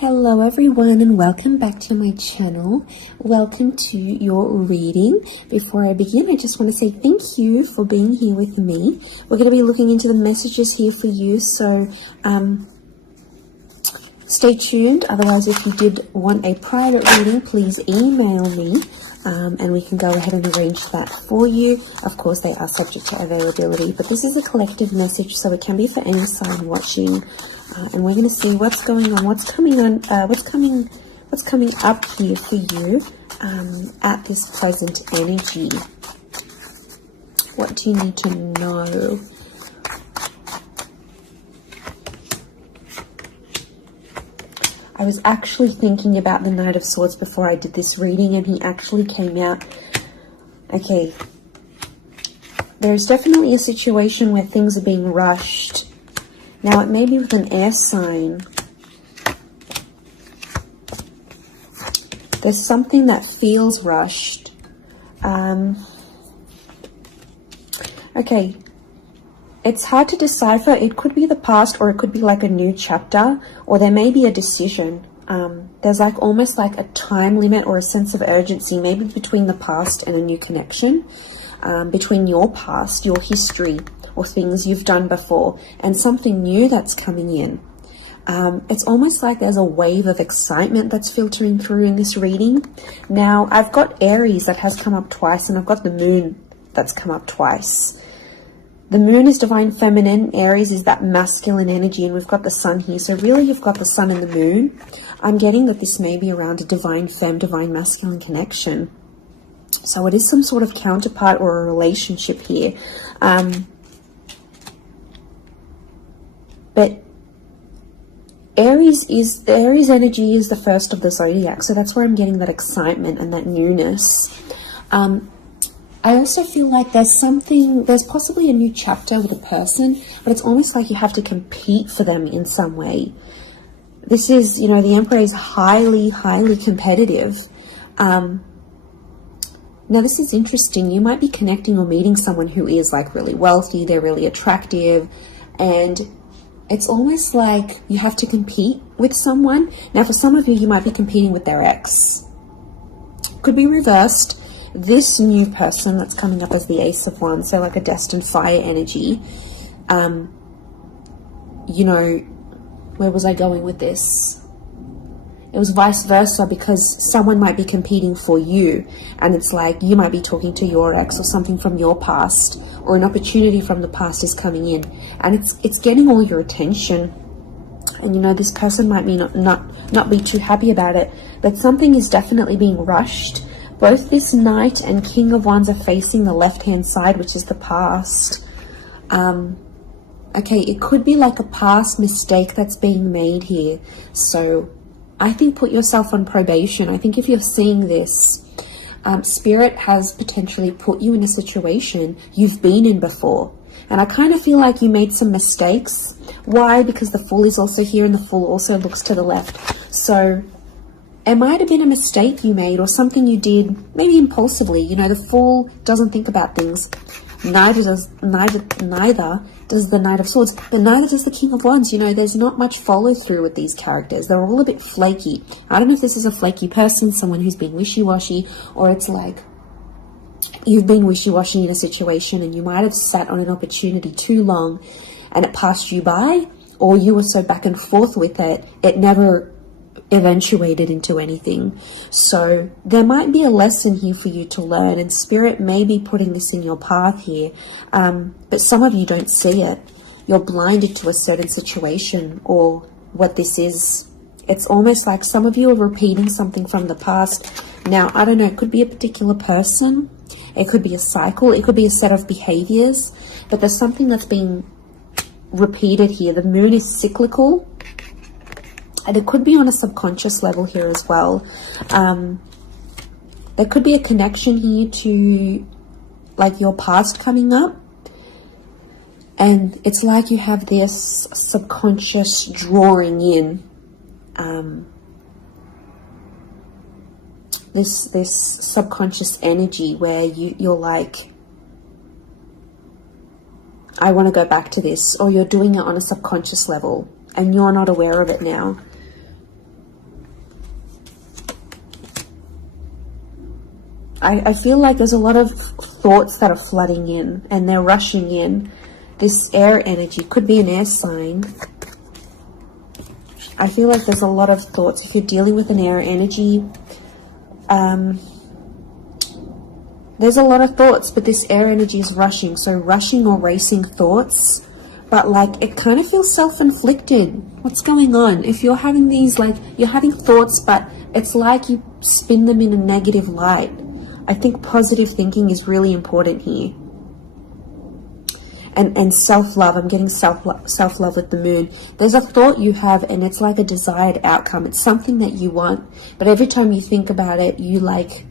Hello everyone and welcome back to my channel. Welcome to your reading. Before I begin, I just want to say thank you for being here with me. We're going to be looking into the messages here for you, so stay tuned. Otherwise, if you did want a private reading, please email me and we can go ahead and arrange that for you. Of course, they are subject to availability, but this is a collective message, so it can be for any sign watching. And we're going to see what's going on, what's coming up here for you at this present energy. What do you need to know? I was actually thinking about the Knight of Swords before I did this reading, and he actually came out. Okay, there's definitely a situation where things are being rushed. Now, it may be with an air sign. There's something that feels rushed. Okay. It's hard to decipher. It could be the past, or it could be like a new chapter, or there may be a decision. There's like almost like a time limit or a sense of urgency, maybe between the past and a new connection, between your past, your history, or things you've done before, and something new that's coming in. It's almost like there's a wave of excitement that's filtering through in this reading. Now, I've got Aries that has come up twice, and I've got the Moon that's come up twice. The Moon is divine feminine, Aries is that masculine energy, and we've got the Sun here. So really, you've got the Sun and the Moon. I'm getting that this may be around a divine femme, divine masculine connection. So it is some sort of counterpart or a relationship here. But Aries energy is the first of the zodiac, so that's where I'm getting that excitement and that newness. I also feel like there's possibly a new chapter with a person, but it's almost like you have to compete for them in some way. This is, the Emperor is highly, highly competitive. Now, this is interesting. You might be connecting or meeting someone who is like really wealthy, they're really attractive, and it's almost like you have to compete with someone. Now, for some of you, you might be competing with their ex. Could be reversed. This new person that's coming up as the Ace of Wands, so like a destined fire energy. Where was I going with this? It was vice versa, because someone might be competing for you, and it's like you might be talking to your ex or something from your past, or an opportunity from the past is coming in, and it's getting all your attention. And this person might be not be too happy about it, but something is definitely being rushed. Both this Knight and King of Wands are facing the left-hand side, which is the past. Okay, it could be like a past mistake that's being made here. So I think put yourself on probation. I think if you're seeing this, Spirit has potentially put you in a situation you've been in before. And I kind of feel like you made some mistakes. Why? Because the Fool is also here, and the Fool also looks to the left. So it might have been a mistake you made, or something you did maybe impulsively. The Fool doesn't think about things. Neither does the Knight of Swords, but neither does the King of Wands. There's not much follow through with these characters. They're all a bit flaky. I don't know if this is a flaky person, someone who's been wishy-washy, or it's like you've been wishy-washy in a situation and you might have sat on an opportunity too long and it passed you by, or you were so back and forth with it, it never eventuated into anything. So there might be a lesson here for you to learn, and Spirit may be putting this in your path here, but some of you don't see it. You're blinded to a certain situation or what this is. It's almost like some of you are repeating something from the past. Now, I don't know, it could be a particular person, it could be a cycle, it could be a set of behaviors, but there's something that's being repeated here. The Moon is cyclical, and it could be on a subconscious level here as well. There could be a connection here to like your past coming up. And it's like you have this subconscious drawing in. This subconscious energy where you're like, I want to go back to this. Or you're doing it on a subconscious level and you're not aware of it now. I feel like there's a lot of thoughts that are flooding in and they're rushing in. This air energy could be an air sign. I feel like there's a lot of thoughts. If you're dealing with an air energy, there's a lot of thoughts, but this air energy is rushing. So rushing or racing thoughts, but like it kind of feels self-inflicted. What's going on? If you're having these, like, you're having thoughts, but it's like you spin them in a negative light. I think positive thinking is really important here. And self-love. I'm getting self-love with the moon. There's a thought you have and it's like a desired outcome. It's something that you want, but every time you think about it, you're like,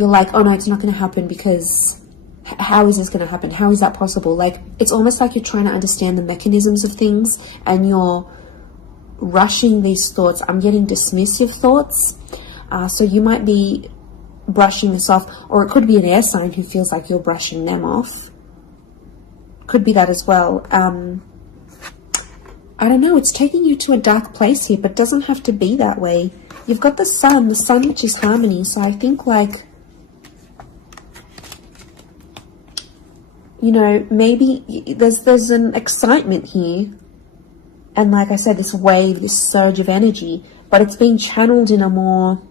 oh no, it's not going to happen, because how is this going to happen? How is that possible? Like, it's almost like you're trying to understand the mechanisms of things and you're rushing these thoughts. I'm getting dismissive thoughts. So you might be brushing this off, or it could be an air sign who feels like you're brushing them off. Could be that as well. I don't know, it's taking you to a dark place here, but doesn't have to be that way. You've got the sun which is harmony. So I think, like, you know, maybe there's an excitement here. And like I said, this wave, this surge of energy, but it's being channeled in a more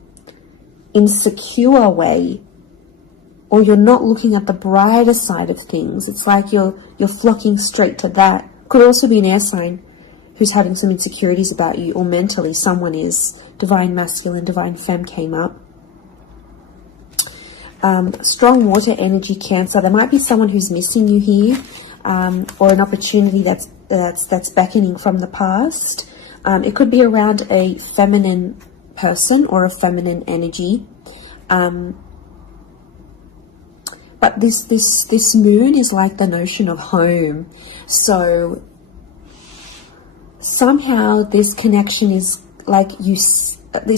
insecure way, or you're not looking at the brighter side of things. It's like you're flocking straight to that. Could also be an air sign who's having some insecurities about you, or mentally someone is. Divine masculine, divine femme came up. Strong water energy, Cancer. There might be someone who's missing you here, or an opportunity that's beckoning from the past. It could be around a feminine person or a feminine energy. But this moon is like the notion of home. So somehow this connection is like this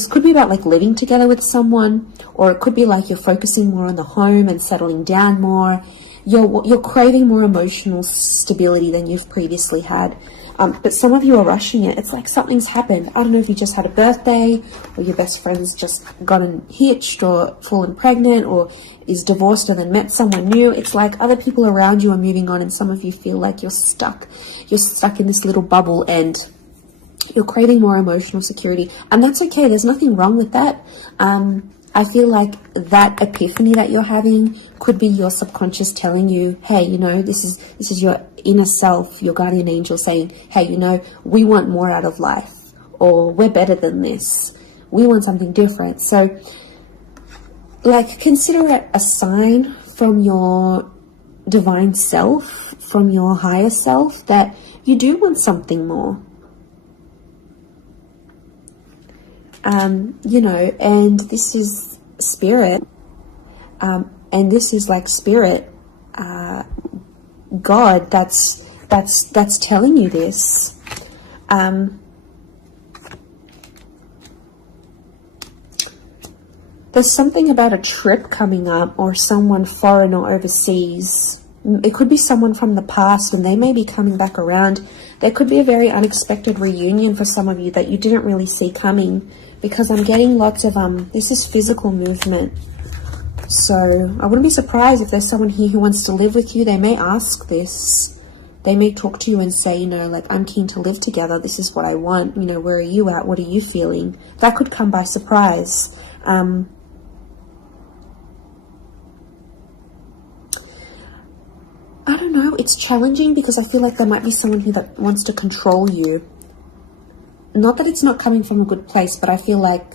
could be about like living together with someone, or it could be like you're focusing more on the home and settling down more. You're craving more emotional stability than you've previously had. But some of you are rushing it. It's like something's happened. I don't know if you just had a birthday, or your best friend's just gotten hitched or fallen pregnant, or is divorced and then met someone new. It's like other people around you are moving on, and some of you feel like you're stuck. You're stuck in this little bubble and you're craving more emotional security. And that's okay. There's nothing wrong with that. I feel like that epiphany that you're having could be your subconscious telling you, hey, you know, this is your inner self, your guardian angel saying, hey, you know, we want more out of life, or we're better than this. We want something different. So, like, consider it a sign from your divine self, from your higher self, that you do want something more. You know, and this is spirit, and this is like spirit, God, that's telling you this. There's something about a trip coming up, or someone foreign or overseas. It could be someone from the past and they may be coming back around. There could be a very unexpected reunion for some of you that you didn't really see coming, because I'm getting lots of, this is physical movement. So I wouldn't be surprised if there's someone here who wants to live with you. They may ask this. They may talk to you and say, you know, like, I'm keen to live together. This is what I want. You know, where are you at? What are you feeling? That could come by surprise. I don't know, it's challenging because I feel like there might be someone here that wants to control you. Not that it's not coming from a good place, but I feel like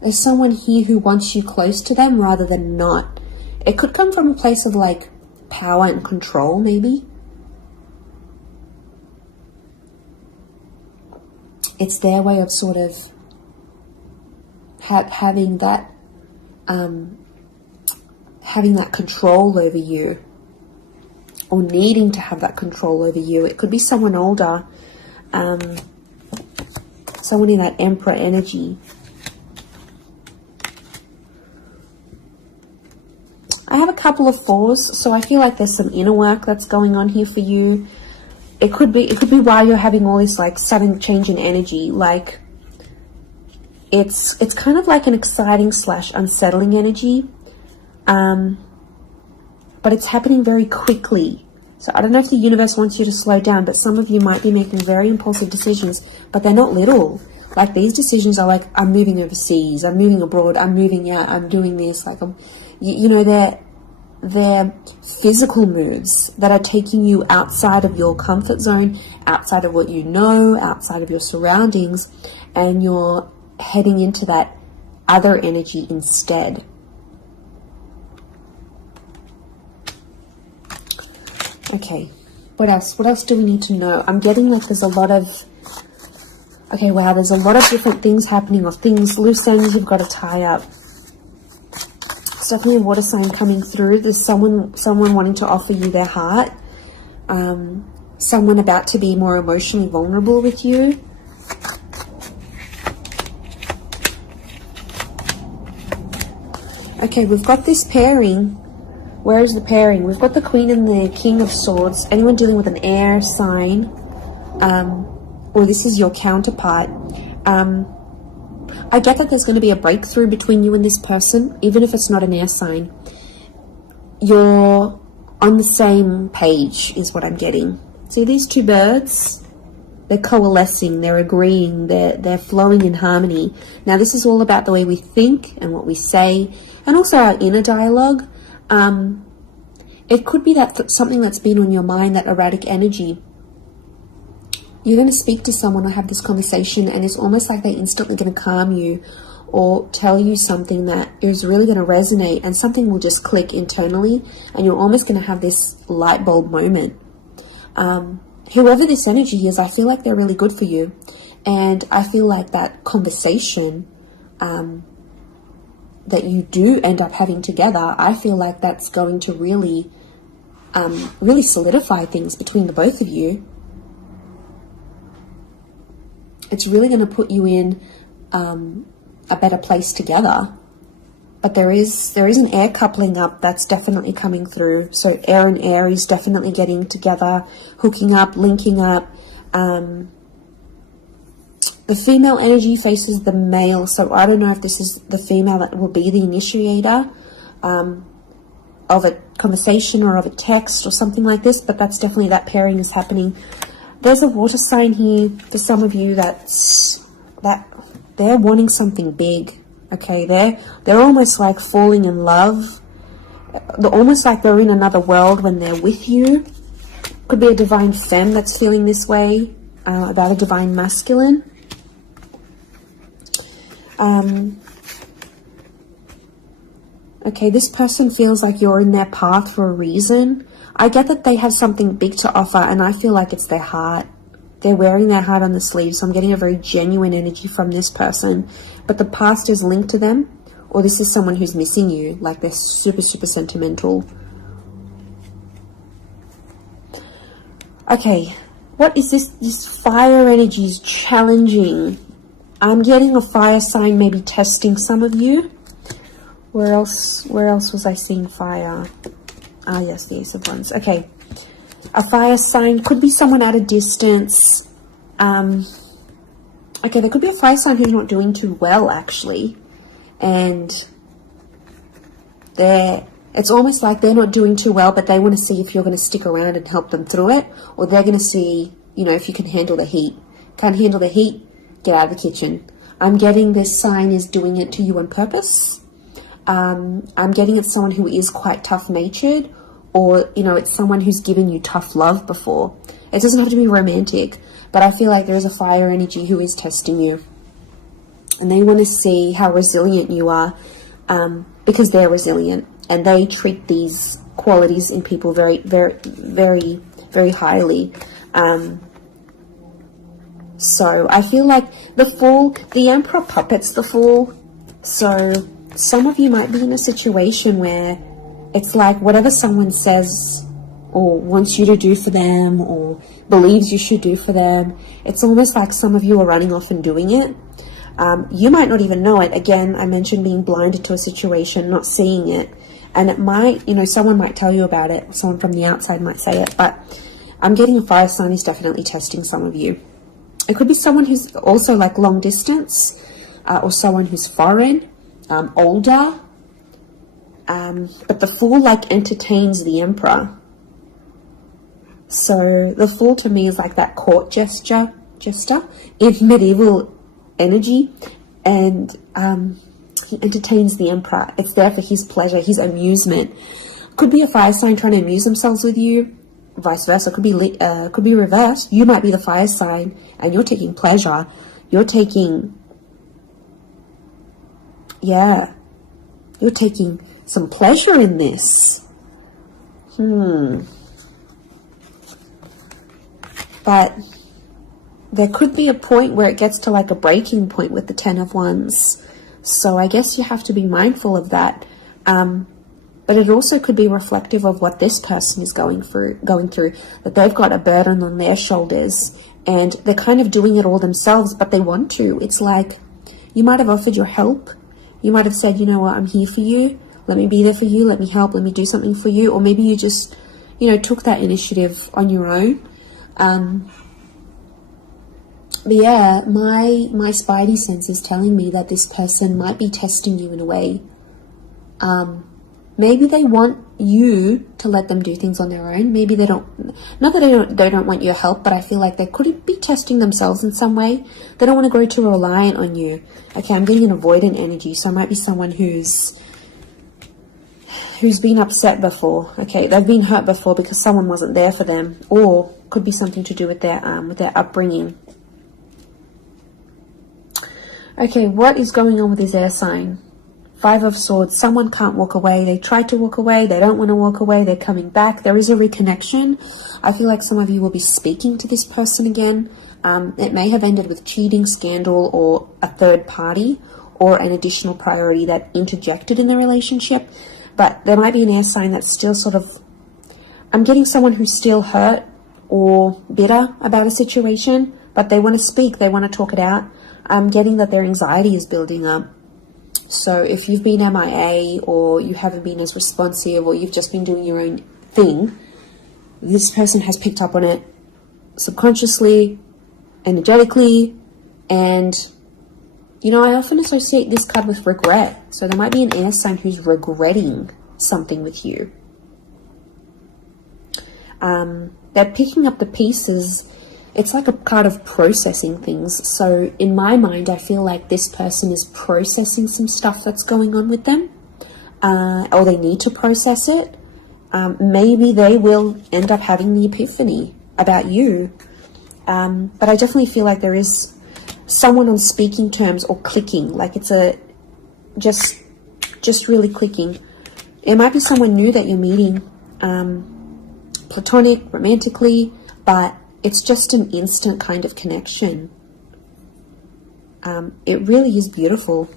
there's someone here who wants you close to them rather than not. It could come from a place of like power and control, maybe. It's their way of sort of having that control over you, or needing to have that control over you. It could be someone older, someone in that Emperor energy. I have a couple of fours, so I feel like there's some inner work that's going on here for you. It could be while you're having all this like sudden change in energy, like It's kind of like an exciting / unsettling energy, but it's happening very quickly. So I don't know if the universe wants you to slow down, but some of you might be making very impulsive decisions, but they're not little. Like, these decisions are like, I'm moving overseas, I'm moving abroad, I'm moving out, I'm doing this. Like, you know, they're physical moves that are taking you outside of your comfort zone, outside of what you know, outside of your surroundings, and you're heading into that other energy instead. Okay, what else? What else do we need to know? I'm getting like there's a lot of... Okay, wow, there's a lot of different things happening, or things, loose ends you've got to tie up. It's definitely a water sign coming through. There's someone wanting to offer you their heart. Someone about to be more emotionally vulnerable with you. Okay, we've got this pairing. Where is the pairing? We've got the Queen and the King of Swords. Anyone dealing with an air sign, or this is your counterpart. I get that there's going to be a breakthrough between you and this person, even if it's not an air sign. You're on the same page, is what I'm getting. See these two birds? They're coalescing, they're agreeing, they're flowing in harmony. Now, this is all about the way we think and what we say, and also our inner dialogue. It could be that something that's been on your mind, that erratic energy. You're going to speak to someone or have this conversation, and it's almost like they're instantly going to calm you or tell you something that is really going to resonate, and something will just click internally, and you're almost going to have this light bulb moment. Whoever this energy is, I feel like they're really good for you, and I feel like that conversation that you do end up having together, I feel like that's going to really solidify things between the both of you. It's really going to put you in a better place together. But there is an air coupling up that's definitely coming through. So air and Aries definitely getting together, hooking up, linking up. The female energy faces the male, so I don't know if this is the female that will be the initiator of a conversation or of a text or something like this, but that's definitely, that pairing is happening. There's a water sign here for some of you that they're wanting something big. Okay, they're almost like falling in love. They're almost like they're in another world when they're with you. Could be a divine femme that's feeling this way about a divine masculine. Okay, this person feels like you're in their path for a reason. I get that they have something big to offer, and I feel like it's their heart. They're wearing their heart on the sleeve, so I'm getting a very genuine energy from this person. But the past is linked to them, or this is someone who's missing you, like they're super, super sentimental. Okay, what is this? This fire energy is challenging. I'm getting a fire sign maybe testing some of you. Where else was I seeing fire? Ah, yes, the Ace of Wands. Okay. A fire sign could be someone at a distance. Okay, there could be a fire sign who's not doing too well, actually. And it's almost like they're not doing too well, but they want to see if you're going to stick around and help them through it. Or they're going to see, you know, if you can handle the heat. Can't handle the heat? Get out of the kitchen. I'm getting this sign is doing it to you on purpose. I'm getting it's someone who is quite tough-natured, or, you know, it's someone who's given you tough love before. It doesn't have to be romantic, but I feel like there is a fire energy who is testing you. And they want to see how resilient you are, because they're resilient, and they treat these qualities in people very, very, very, very highly. So I feel like the Fool, the Emperor puppets the Fool. So some of you might be in a situation where it's like whatever someone says or wants you to do for them or believes you should do for them, it's almost like some of you are running off and doing it. You might not even know it. Again, I mentioned being blinded to a situation, not seeing it. And it might, you know, someone might tell you about it. Someone from the outside might say it. But I'm getting a fire sign is definitely testing some of you. It could be someone who's also like long distance. or someone who's foreign, older. But the Fool like entertains the Emperor. So the Fool to me is like that court jester in medieval energy, and he entertains the Emperor. It's there for his pleasure, his amusement. Could be a fire sign trying to amuse themselves with you, vice versa. Could be reversed. You might be the fire sign and you're taking pleasure. You're taking some pleasure in this. But there could be a point where it gets to like a breaking point with the Ten of Wands. So I guess you have to be mindful of that. But it also could be reflective of what this person is going through, that they've got a burden on their shoulders and they're kind of doing it all themselves, but they want to. It's like you might have offered your help. You might have said, you know what, I'm here for you. Let me be there for you. Let me help. Let me do something for you. Or maybe you just, took that initiative on your own. But yeah, my spidey sense is telling me that this person might be testing you in a way. Maybe they want you to let them do things on their own. Maybe they don't, not that they don't want your help, but I feel like they could be testing themselves in some way. They don't want to grow too reliant on you. Okay, I'm getting an avoidant energy, so it might be someone who's been upset before. Okay, they've been hurt before because someone wasn't there for them, or could be something to do with their upbringing. Okay, what is going on with this air sign? Five of Swords. Someone can't walk away. They tried to walk away. They don't want to walk away. They're coming back. There is a reconnection. I feel like some of you will be speaking to this person again. It may have ended with cheating, scandal, or a third party, or an additional priority that interjected in the relationship. But there might be an air sign that's still sort of... I'm getting someone who's still hurt or bitter about a situation, but they want to speak. They want to talk it out. I'm getting that their anxiety is building up. So if you've been MIA, or you haven't been as responsive, or you've just been doing your own thing, this person has picked up on it subconsciously, energetically, and I often associate this card with regret. So there might be an air sign who's regretting something with you. They're picking up the pieces. It's like a card of processing things. So in my mind, I feel like this person is processing some stuff that's going on with them, or they need to process it. Maybe they will end up having the epiphany about you. But I definitely feel like there is someone on speaking terms or clicking, like it's just really clicking. It might be someone new that you're meeting, platonic, romantically, but it's just an instant kind of connection. It really is beautiful.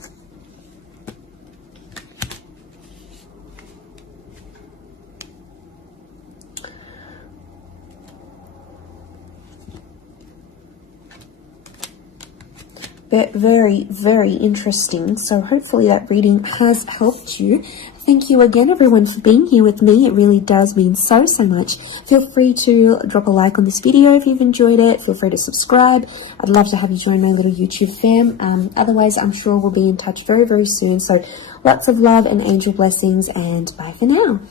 Very, very interesting. So hopefully that reading has helped you. Thank you again, everyone, for being here with me. It really does mean so much. Feel free to drop a like on this video if you've enjoyed it. Feel free to subscribe. I'd love to have you join my little YouTube fam. Otherwise, I'm sure we'll be in touch very, very soon. So lots of love and angel blessings, and bye for now.